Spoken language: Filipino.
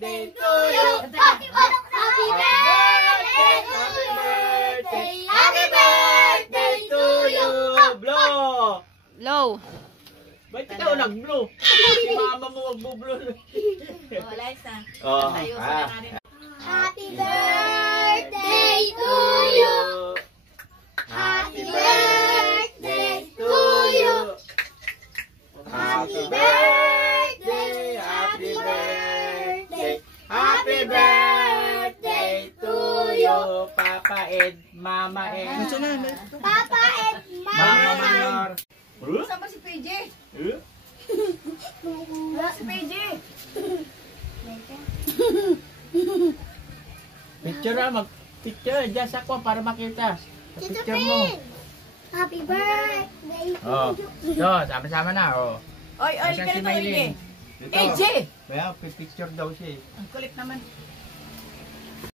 birthday to you. Happy birthday. Happy birthday. Happy birthday to you. Blow. Blow. Ba't ikaw nag-blow? Si mama mo mag-blow. Oh, Liza. Oh. Happy birthday to you. Happy birthday to you. Happy birthday. Happy birthday. Happy birthday to you. Papa Ed, Mama Ed. Papa and Mama Mama. Mayor. Saan ba si PJ? Huh? Wala si PJ. Picture ah, mag-picture. Diyan sa ko para makita. Picture mo. Happy birthday. Oh. So, sama-sama na. Oh. Oy, Asan si ganito, Maylin? Ige. Dito. AJ! Kaya, picture daw siya eh. Ang kulit naman.